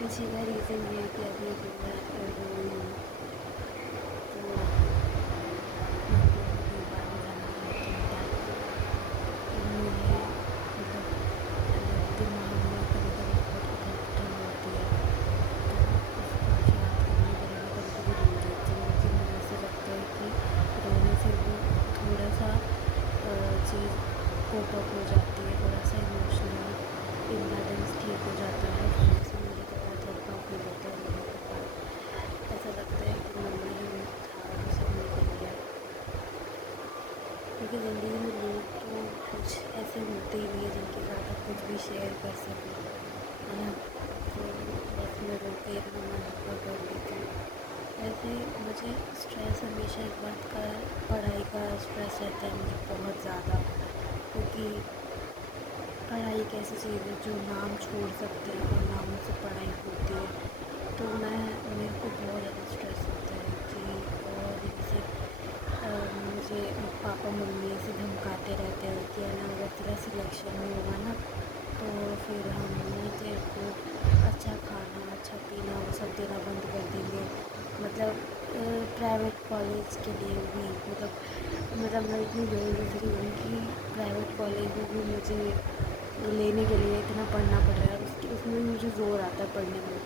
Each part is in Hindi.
पीछे का रीज़न ये है कि अभी भी मैं रोई हूँ। तो मैं आपको एक बात बताना चाहती हूँ दैट मुझे मतलब दिमाग में कभी कभी बहुत उथल पुथल होती है। तो उसको शांत करने के लिए मैं कभी कभी रो देती हूँ, क्योंकि मुझे ऐसा लगता है कि रोने से वो थोड़ा सा चीज़ कोप अप हो जाती है, थोड़ा सा इमोशनल इम्बैलेंस ठीक हो जाता है। रोने से मुझे थोड़ा हल्का फील होता है। रोने के बाद ऐसा लगता है कि मम्मी ही था जो सब निकल गया, क्योंकि ज़िंदगी में लोग तो कुछ ऐसे होते ही नहीं है जिनके साथ आप कुछ भी शेयर कर सकें, है ना। तो बस मैं रो के अपना मन हल्का कर लेती हूँ। वैसे मुझे स्ट्रेस हमेशा एक बात का, पढ़ाई का स्ट्रेस रहता है मुझे बहुत ज़्यादा, क्योंकि पढ़ाई एक ऐसी चीज़ है जो नाम छोड़ सकते हैं और नाम से पढ़ाई होती है। तो मेरे को बहुत ज़्यादा स्ट्रेस होता है कि, और जैसे मुझे पापा मम्मी ऐसे धमकाते रहते हैं कि है ना, अगर तेरा सिलेक्शन नहीं होगा ना तो फिर हम ना तेरे को अच्छा खाना अच्छा पीना वो सब देना बंद कर देंगे। मतलब प्राइवेट कॉलेज के लिए भी, मतलब मैं इतनी बेरोज़गारी हूँ कि प्राइवेट कॉलेज में भी मुझे लेने के लिए इतना पढ़ना पड़ रहा है, उसमें भी मुझे ज़ोर आता है पढ़ने में।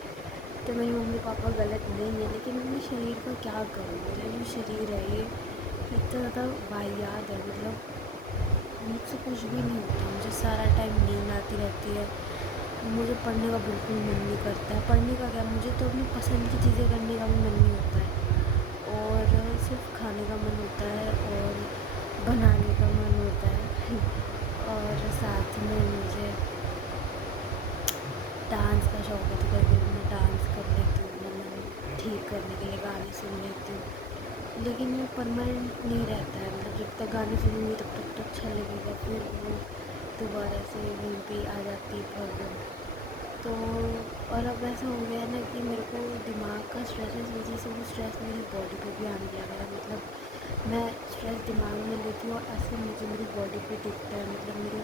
तो मेरी मम्मी पापा गलत नहीं है, लेकिन मैं शरीर का क्या करूँ। मेरा जो शरीर है ये इतना ज़्यादा वाहियात है, मतलब मुझसे कुछ भी नहीं होता। मुझे सारा टाइम नींद आती रहती है, मुझे पढ़ने का बिल्कुल मन नहीं करता है। पढ़ने का क्या, मुझे तो अपनी पसंद की चीज़ें करने का भी मन नहीं होता है, और सिर्फ खाने का मन होता है और बनाने का मन होता है और साथ में मुझे डांस का शौक है, तो कभी कभी मैं डांस कर लेती हूँ अपना मन ठीक करने के लिए, गाने सुन लेती हूँ। लेकिन ये परमानेंट नहीं रहता है, मतलब जब तक गाने सुनूंगी तब तक तो अच्छा लगेगा, फिर वो दोबारा से वहीं पे आ जाती है प्रॉब्लम। तो और अब ऐसा हो गया है ना कि मेरे को दिमाग का स्ट्रेस, इस वजह से वो स्ट्रेस मेरी बॉडी पे भी आने लगा है। मतलब मैं स्ट्रेस दिमाग में लेती हूँ और ऐसे मुझे मेरी बॉडी पे दिखता है, मतलब मेरे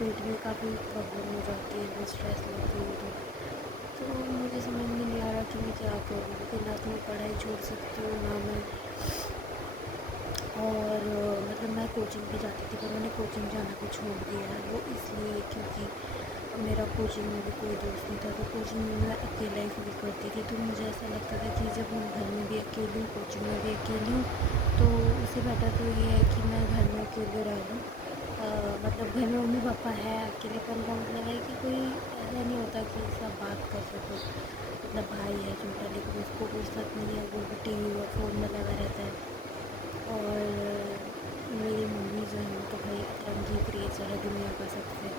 पेट में काफ़ी प्रॉब्लम हो जाती है मैं स्ट्रेस लेती हूँ तो मुझे समझ में नहीं आ रहा कि मैं क्या करूँ, क्योंकि ना तो मैं पढ़ाई छोड़ सकती हूँ ना मैं, और मतलब मैं कोचिंग भी जाती थी, पर मैंने कोचिंग जाना भी छोड़ दिया है। वो इसलिए क्योंकि मेरा कोचिंग में भी कोई दोस्त नहीं था, तो कोचिंग में मैं अकेला ही फील करती थी। तो मुझे ऐसा लगता था कि जब मैं घर में भी अकेली हूँ, कोचिंग में भी अकेली हूँ, तो उससे बेटर तो ये है कि मैं घर में अकेले रह लूँ। मतलब घर में मम्मी पापा है, अकेलेपन का मतलब है कि कोई ऐसा नहीं होता कि सब बात कर सको। मतलब भाई है छोटा, लेकिन उसको फुर्सत नहीं है, वो भी टीवी और फ़ोन में लगा रहता है। और मेरी मम्मी जो है तो भाई अतरंगी क्रिएचर है दुनिया का सबसे।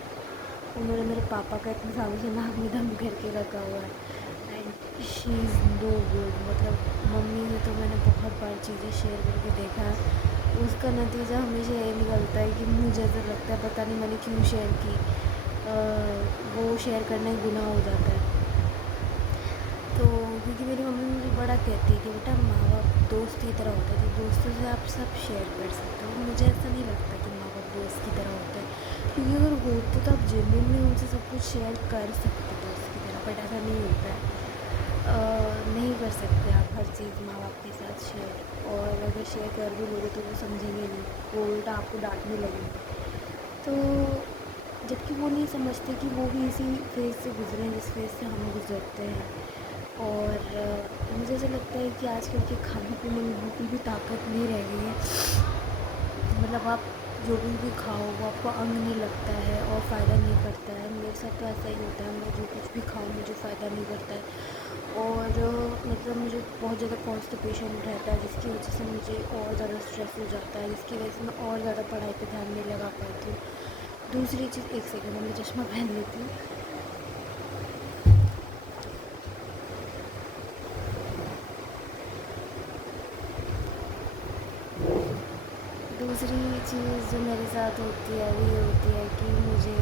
उन्होंने मेरे पापा का इतने सालों से नाक में दम करके रखा हुआ है, and she is no good. मतलब मम्मी से तो मैंने बहुत बार चीज़ें शेयर करके देखा है, उसका नतीजा हमेशा ये निकलता है कि मुझे ऐसा लगता है पता नहीं मैंने क्यों शेयर की, वो शेयर करना ही गुनाह हो जाता है। तो क्योंकि मेरी मम्मी मुझे बड़ा कहती है कि बेटा माँ बाप दोस्त की तरह होता है, तो दोस्तों से आप सब शेयर कर सकते हो। मुझे ऐसा नहीं लगता कि माँ बाप दोस्त की तरह होता है, क्योंकि अगर होते तो आप जेन्युइनली उनसे सब कुछ शेयर कर सकते दोस्त की तरह, बट ऐसा नहीं होता है। नहीं कर सकते आप हर चीज़ माँ बाप के साथ शेयर, और अगर शेयर कर भी लोगे तो वो समझेंगे नहीं, वो उल्टा आपको डांटने लगेंगे। तो जबकि वो नहीं समझते कि वो भी इसी फेज़ से गुजरे हैं जिस फेज़ से हम गुजरते हैं। और मुझे ऐसा लगता है कि आजकल के खाने पीने में बिल्कुल भी ताकत नहीं रह गई है। मतलब आप जो भी खाओ वो आपको अंग नहीं लगता है और फ़ायदा नहीं करता है। मेरे साथ तो ऐसा ही होता है, मैं जो कुछ भी खाऊँ मुझे फ़ायदा नहीं करता है, और मतलब मुझे बहुत ज़्यादा कॉन्स्टिपेशन रहता है, जिसकी वजह से मुझे और ज़्यादा स्ट्रेस हो जाता है, जिसकी वजह से मैं और ज़्यादा पढ़ाई पे ध्यान नहीं लगा पाती हूँ। दूसरी चीज़, एक सेकंड में चश्मा पहन लेती हूँ। दूसरी चीज़ जो मेरे साथ होती है वो ये होती है कि मुझे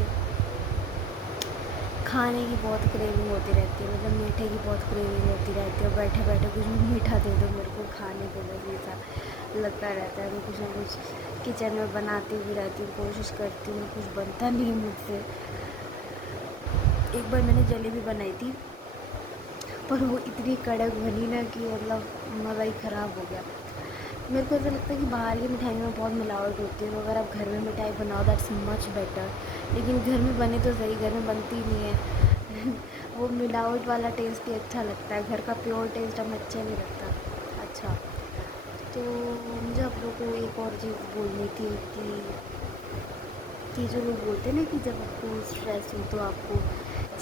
खाने की बहुत क्रेविंग होती रहती है, मतलब मीठे की बहुत क्रेविंग होती रहती है। बैठे बैठे कुछ भी मीठा दे दो मेरे को खाने को, बस ऐसा लगता रहता है। मैं कुछ ना कुछ किचन में बनाती भी रहती हूँ, कोशिश करती हूँ, कुछ बनता नहीं है मुझसे। एक बार मैंने जलेबी बनाई थी, पर वो इतनी कड़क बनी ना कि मतलब मज़ा ही ख़राब हो गया। मेरे को ऐसा लगता है कि बाहर की मिठाई में बहुत मिलावट होती है, तो अगर आप घर में मिठाई बनाओ दैट्स मच बेटर। लेकिन घर में बने तो सही, घर में बनती ही नहीं है। वो मिलावट वाला टेस्ट ही अच्छा लगता है, घर का प्योर टेस्ट हमें अच्छा नहीं लगता। अच्छा, तो मुझे आप लोगों को एक और चीज़ बोलनी थी कि जो लोग बोलते हैं ना कि जब आपको स्ट्रेस हो तो आपको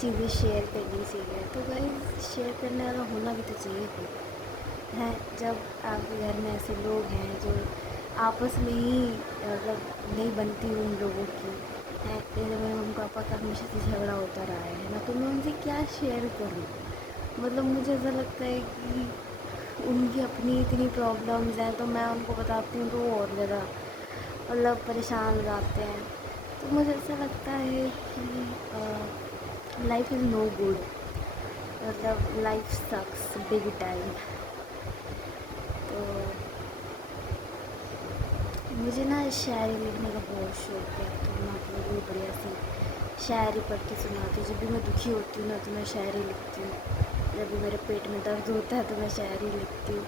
चीज़ें शेयर करनी चाहिए, तो गाइस शेयर करने वाला होना भी तो चाहिए कोई है। जब आपके घर में ऐसे लोग हैं जो आपस में ही मतलब नहीं बनती उन लोगों की है, जैसे मेरे मम्मी पापा का हमेशा से झगड़ा होता रहा है ना, तो मैं उनसे क्या शेयर करूँ। मतलब मुझे ऐसा लगता है कि उनकी अपनी इतनी प्रॉब्लम्स हैं, तो मैं उनको बताती हूँ तो वो और ज़्यादा मतलब परेशान हो जाते हैं। तो मुझे ऐसा लगता है कि लाइफ इज़ नो गुड, मतलब लाइफ सक्स बिग टाइम। तो मुझे ना शायरी लिखने का बहुत शौक है, तो मैं आप लोगों को बढ़िया सी शायरी पढ़ के सुनाती हूँ। जब भी मैं दुखी होती हूँ ना तो मैं शायरी लिखती हूँ, जब भी मेरे पेट में दर्द होता है तो मैं शायरी लिखती हूँ,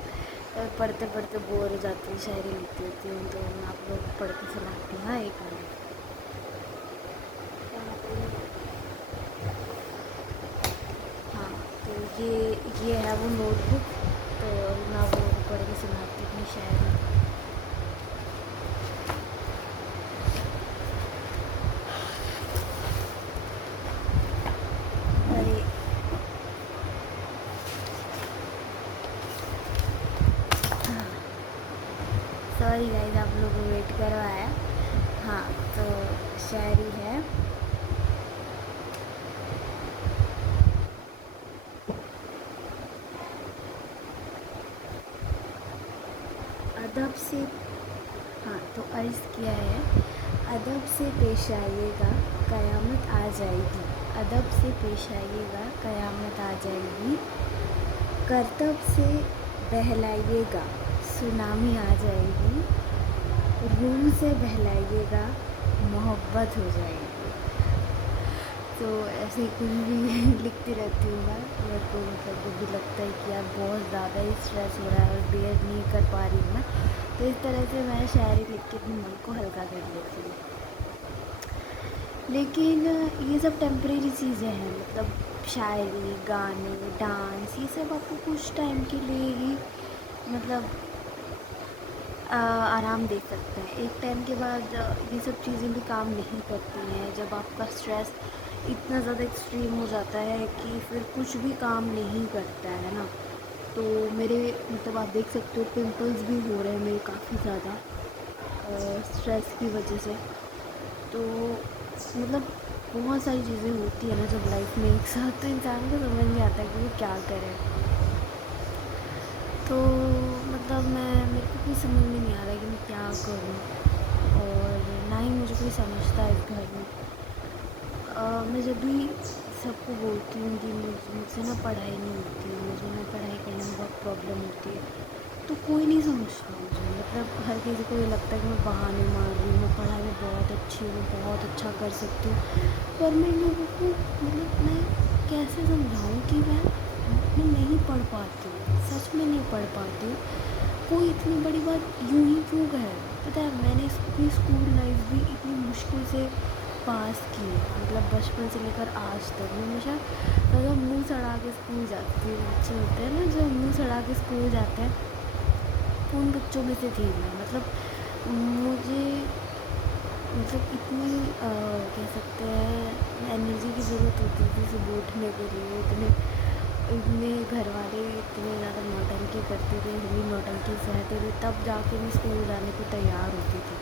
और पढ़ते पढ़ते बोर हो जाती हूँ शायरी लिखती होती हूँ, तो मैं आप लोगों को पढ़ के सुनाती हूँ। हाँ, एक मिनट। हाँ, तो ये है वो नोटबुक, तो मैं आप लोगों को पढ़ के सुनाती हूँ अपनी शायरी। अरे सॉरी गाइस, आप लोगों को वेट करवाया। हाँ, तो शायरी है। अदब से, हाँ तो अर्ज़ किया है, अदब से पेश आइएगा क़यामत आ जाएगी, अदब से पेश आइएगा क़यामत आ जाएगी, करतब से बहलाइएगा सुनामी आ जाएगी, रूह से बहलाइएगा मोहब्बत हो जाएगी। तो ऐसे ही कुछ भी लिखती रहती हूँ मैं। मेरे को मतलब जब भी लगता है कि यार बहुत ज़्यादा ही स्ट्रेस हो रहा है और बेयर नहीं कर पा रही हूँ मैं, तो इस तरह से मैं शायरी लिख के अपने मन को हल्का कर लेती हूँ। लेकिन ये सब टेम्परेरी चीज़ें हैं, मतलब शायरी, गाने, डांस, ये सब आपको कुछ टाइम के लिए ही मतलब आराम दे सकते हैं। एक टाइम के बाद ये सब चीज़ें भी काम नहीं करती हैं, जब आपका स्ट्रेस इतना ज़्यादा एक्सट्रीम हो जाता है कि फिर कुछ भी काम नहीं करता है ना। तो मेरे मतलब आप देख सकते हो पिंपल्स भी हो रहे हैं मेरे काफ़ी ज़्यादा स्ट्रेस की वजह से। तो मतलब बहुत सारी चीज़ें होती है ना जब लाइफ में एक साथ, तो इंसान को समझ नहीं आता कि वो क्या करे। तो मतलब मेरे को कुछ समझ में नहीं आ रहा है कि मैं क्या करूँ, और ना ही मुझे कोई समझता है इस घर में। मैं जब भी सबको बोलती हूँ कि मुझसे ना पढ़ाई नहीं होती है, मुझे ना पढ़ाई करने में बहुत प्रॉब्लम होती है, तो कोई नहीं समझता मुझे। मतलब हर किसी को ये लगता है कि मैं बहाने मार रही हूँ, मैं पढ़ाई में बहुत अच्छी हूँ, बहुत अच्छा कर सकती हूँ, पर मैं लोगों को मतलब मैं कैसे समझाऊँ कि मैं नहीं पढ़ पाती हूँ, सच में नहीं पढ़ पाती हूँ। कोई इतनी बड़ी बात यूँ ही क्यों कहे। पता है मैंने अपनी स्कूल लाइफ भी इतनी मुश्किल से पास की है, मतलब बचपन से लेकर आज तक मैं हमेशा मतलब मुँह सड़ा के स्कूल जाती थी। बच्चे होते हैं ना जो मुँह सड़ा के स्कूल जाते हैं, उन बच्चों में से थी मैं। मतलब मुझे मतलब इतनी कह सकते हैं एनर्जी की ज़रूरत होती थी सुबह उठने के लिए, इतने इतने घर वाले इतने ज़्यादा नौटंकी करते थे, हम भी नौटंकी सहते थे, तब जाके मैं स्कूल जाने को तैयार होती थी।